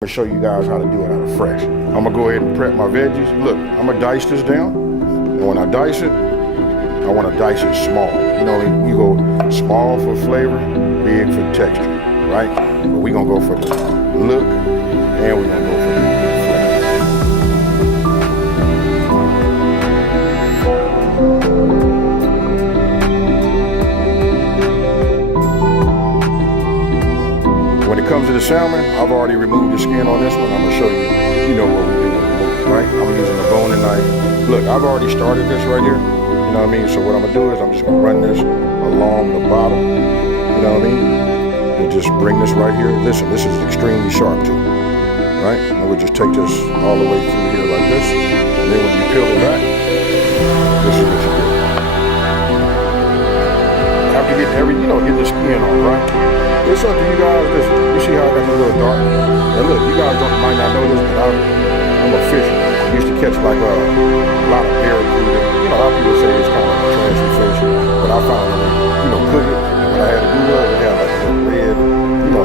I'm gonna show you guys how to do it out of fresh. I'm gonna go ahead and prep my veggies. Look, I'm gonna dice this down. And when I dice it, I wanna dice it small. You know, you go small for flavor, big for texture, right? But we gonna go for the look and we're gonna go for the When it comes to the salmon, I've already removed the skin on this one. I'm gonna show you, what we do with it, right? I'm using a boning knife. Look, I've already started this right here, you know what I mean? So what I'm gonna do is I'm just gonna run this along the bottom, you know what I mean? And just bring this right here. Listen, this is extremely sharp too, right? And we'll just take this all the way through here like this. And then when you peel it back, this is what you do. After getting get the skin on, right? It's up to you guys. Listen, you see how I got the little dark? And look, you guys might not know this, but I'm a fisher. I used to catch like a lot of barracuda. A lot of people say it's kind of like a trashy fish, but I found that cook it. And what I had to do was it had like a red,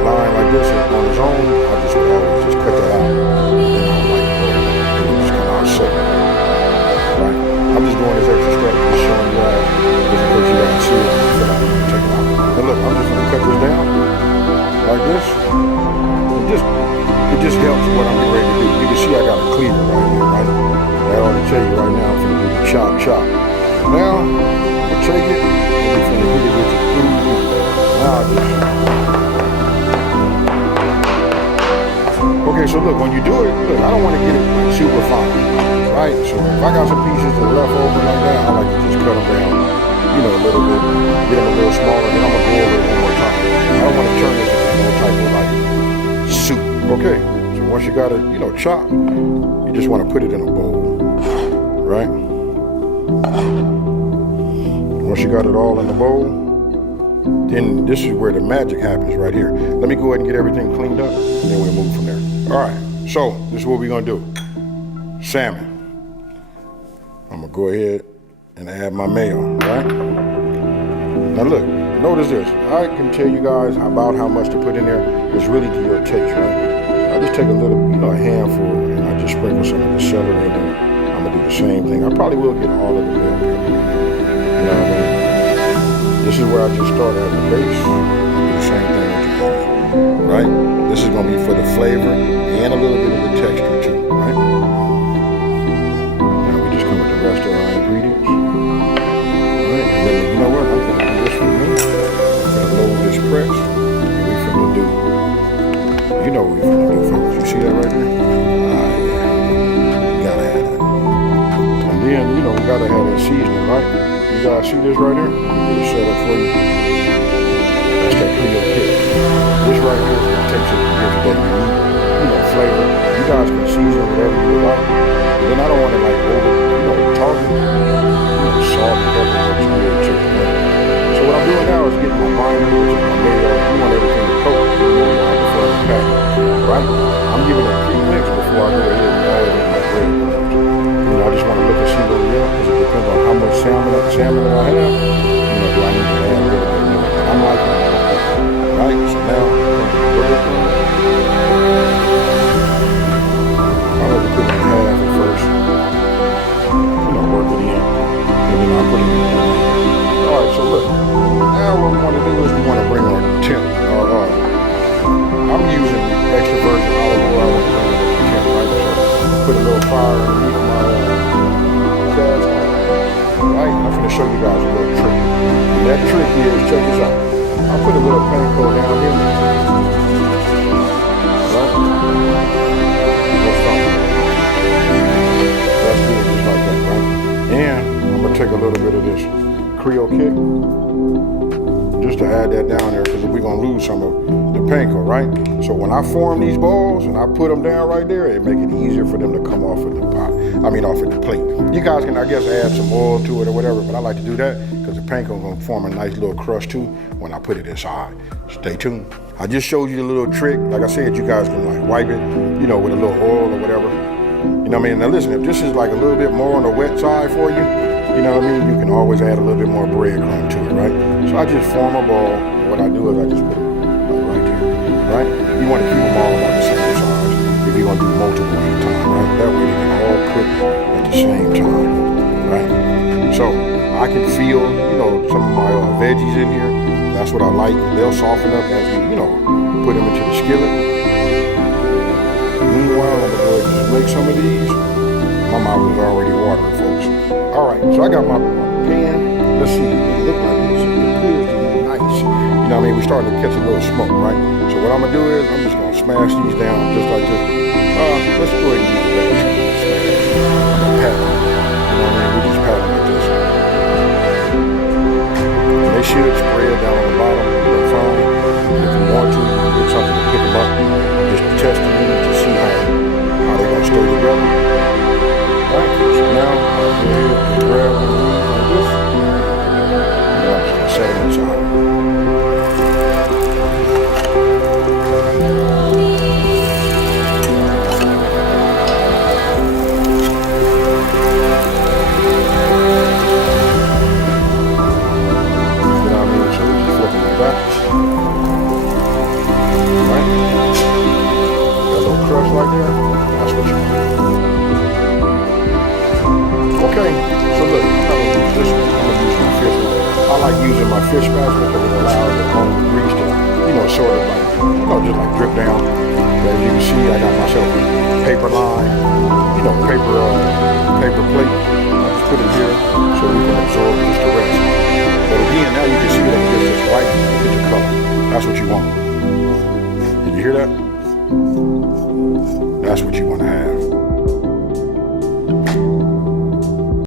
line like this on its own. I just would always just cut that out. And I'm like, and it just come out so. Right? I'm just doing this extra step, just showing you guys, just in case you guys see it. Check it out. And look, I'm just gonna cut this down like this. It just helps what I'm getting ready to do. You can see I got a cleaver right here, right? I ought to tell you right now, I'm gonna do the chop. Now, we'll take it, and we're gonna hit it with the food. Now okay, so look, when you do it, look, I don't want to get it super fine, right? So if I got some pieces that are left over like that, I like to just cut them down, a little bit, get them a little smaller, then I'm gonna go over it one more time. I don't want to turn this into no type of like soup. Okay, so once you got it, chopped, you just want to put it in a bowl, right? Once you got it all in the bowl, then this is where the magic happens right here. Let me go ahead and get everything cleaned up, and then we'll move from there. All right, so this is what we're gonna do. Salmon. I'm gonna go ahead and add my mayo, right? Now look, notice this. I can tell you guys about how much to put in there. It's really to your taste, right? I just take a little, a handful, and I just sprinkle some of the celery in there. I'm gonna do the same thing. I probably will get all of the bell pepper. You know what I mean? This is where I just start at the base. Do the same thing with the onion, right? This is gonna be for the flavor and a little bit of the texture too, right? Now we just come with the rest of our ingredients. Right? And then you know what? I'm gonna do this for me. I'm gonna load this press. And we finna do. You know what we finna do, folks. You see that right there? Ah, yeah. Gotta have that. And then, we gotta have that seasoning, right? You guys see this right here? Let me set up for you. That's that Creole kick. This right here is what takes it to give that unique, flavor. You guys can season whatever you like. But then I don't want to like over, target. Salt and pepper works good too. So what I'm doing now is getting my minor, which is my mayo. You want everything to coat. You want it before I pack it, right? I'm giving it a pre-mix before I go ahead and add it in my gravy. I just want to look and see where we are because it depends on how much salmon that I have. Do I need to add a little bit more? I'm liking it. Right? So now, put it in. I like to put it in half at first. Work it in. And then I'll put it in. Alright, so look. Now what we want to do is we want to bring our temp. I'm using extra virgin olive oil. Right? So put a little fire underneath my cast. Right? I'm going to show you guys a little trick. And that trick is, check this out. I'll put a little panko down here. Right? That's good, just like that, right? And I'm going to take a little bit of this Creole kick. Just to add that down there, because we're going to lose some of the panko, right? So when I form these balls and I put them down right there, it make it easier for them to come off of the pot. Off of the plate. You guys can, I guess, add some oil to it or whatever, but I like to do that because the panko is going to form a nice little crust too when I put it inside. Stay tuned. I just showed you a little trick. Like I said, you guys can like wipe it, with a little oil or whatever. You know what I mean? Now listen, if this is like a little bit more on the wet side for you, you know what I mean? You can always add a little bit more breadcrumb to it, right? So I just form a ball. What I do is I just put it right there, right? You want to keep them all about the same size. want to do multiple at a time, right? That way they can all cook at the same time, right? So I can feel, some of my veggies in here. That's what I like. They'll soften up as we, put them into the skillet. Meanwhile, I'm gonna go ahead and just make some of these. My mouth is already watering, folks. All right, so I got my pan. Let's see, it looks like it appears to be nice. You know what I mean? We're starting to catch a little smoke, right? So what I'm gonna do is I'm just gonna smash these down just like this. Let's go ahead and use the bag. I'm gonna pat them. You know what I mean? We just pat them like this. And they should spread down on the bottom, fine. If you want to, you can get something to pick them up. I'm just testing them to see how they're gonna stay together. Alright, so now I'll go ahead and grab one of these like this. And I'm just gonna set them inside. Right there, that's what you want. Okay, so look, I'm not gonna use this one. I'm gonna use my fish one. I like using my fish spatula because it allows the grease to, sort of just like drip down. As you can see, I got myself a paper line, paper plate. I just put it here so we can absorb just the